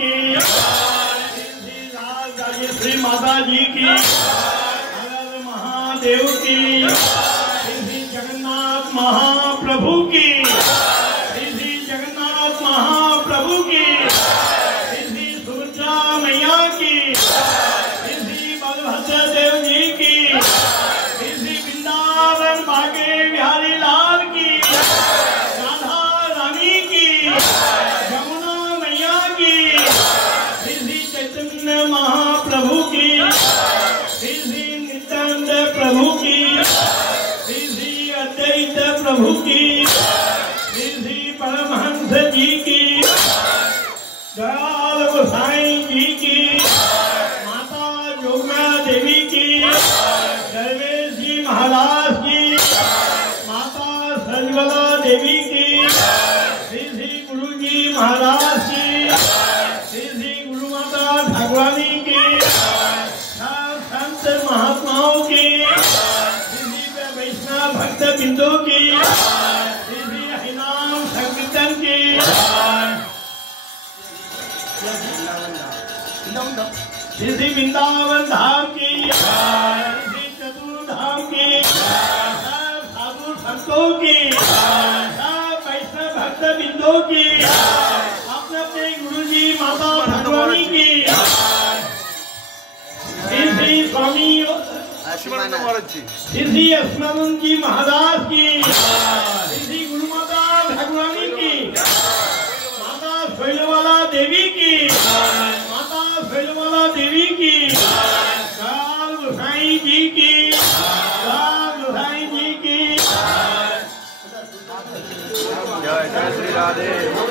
की, श्री माता जी की, हर महादेव की, श्री जगन्नाथ महाप्रभु की, श्री जगन्नाथ महाप्रभु की, श्री सुभद्रा मैया की, श्री बलभद्र देव जी की, श्री वृंदावन भागे बिहारी लाल की, राधा रानी की, यमुना मैया की, श्री चैतन्य महाप्रभु की, श्री नित्यानंद प्रभु की, श्री अद्वैत प्रभु की, श्री परमहंस जी की, दयाल गोसाई जी की, माता जोगमा देवी की, दरवेश जी महाराज की, माता सजवला देवी की, श्री गुरु जी महाराज की, श्री गुरु माता ठाकुरानी की, संत महात्माओं की, श्री वैष्णव भक्त बिंदु की, श्री हरिनाम संकीर्तन की, श्री वृंदावन धाम की, श्री चतुर्धाम की, साधु संतों की, वैष्णव भक्त बिंदु की, अपने अपने गुरु जी माता भगवानी की, श्री स्वामी श्री अस्मानंद जी महाराज की, श्री गुरु माता भगवानी की, माता शैलवाला देवी की, माता शैलवाला देवी की, काल गोसाई जी की, काल गोसाई जी की। जय जय श्री राधे।